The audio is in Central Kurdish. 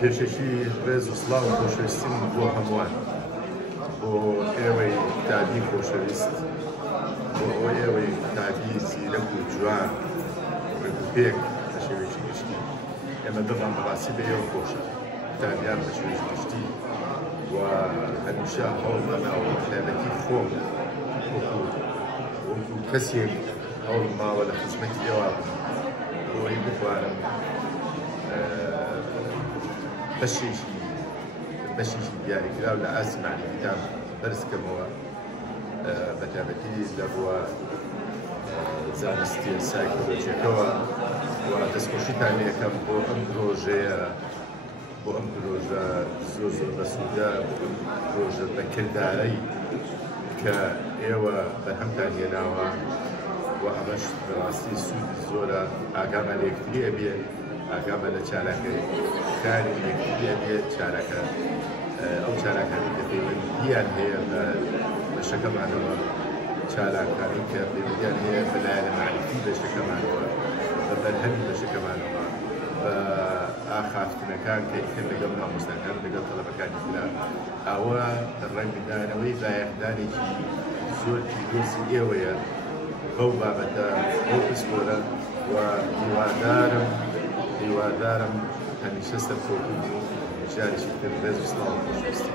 پێشەشی ڕێز و سڵاو و خۆشەویستیم بۆ هەمووان، بۆ ئێوەی کتابی خۆشەویست، بۆ ئێوەی کتابی زیرەک و جوان ڕێگوپێک بە شێوەیەکی گشتی. ئێمە دڵمان بەڕاستی بە ئێوە خۆشە، کتابیان بە شێوەیەکی گشتی و هەمیشە هەوڵ ماوە کتابەتی خۆم وەکو کەسێک هەوڵ ماوە لە خزمەتی ئێوە بۆی بتوانم بەشێکی دیاریکراو لە ئاسمانی کتاب بەرزکەمەوە، بە تایبەتی لە بووە زانستی سایکۆلۆجیەکەوە و دەستخۆشیتان لێ یەکەم بۆ ئەم پرۆژەیە، بۆ ئەم پرۆژە زۆر بەسوودە، پرۆژە بە کردارەی کە ئێوە بەرهەمتان هێناوە و ئەمەش بەڕاستی سوودی زۆرە. ئاگامە لە یەکتری ئەبێت، ئاگامە لە چالاکەی کاری یەکتری ئەبێت، چارەکە ئەو چالاکانی کە پەیوەندیان هەیە بە بەشەکەمانەوە، چالاکانی کە پەیوەندیان هەیە بە لایەنە معرفی بەشەکەمانەوە، بە بەرهەمی بەشەکەمانەوە، بە ئاخافتنەکان کە ئیتر لەگەڵ مامۆستاکان لەگەڵ تەڵەبەکانی ترا. ئەوە ڕەنگدانەوەی بایەخدانێکی زۆر پیرۆزی ئێوەیە بەو بابەتە، بەو پسپۆرە و هیوادارم هەمیشە سەرکەوتوو جارێکی تر ڕێز و سڵاو و خۆشەویستی.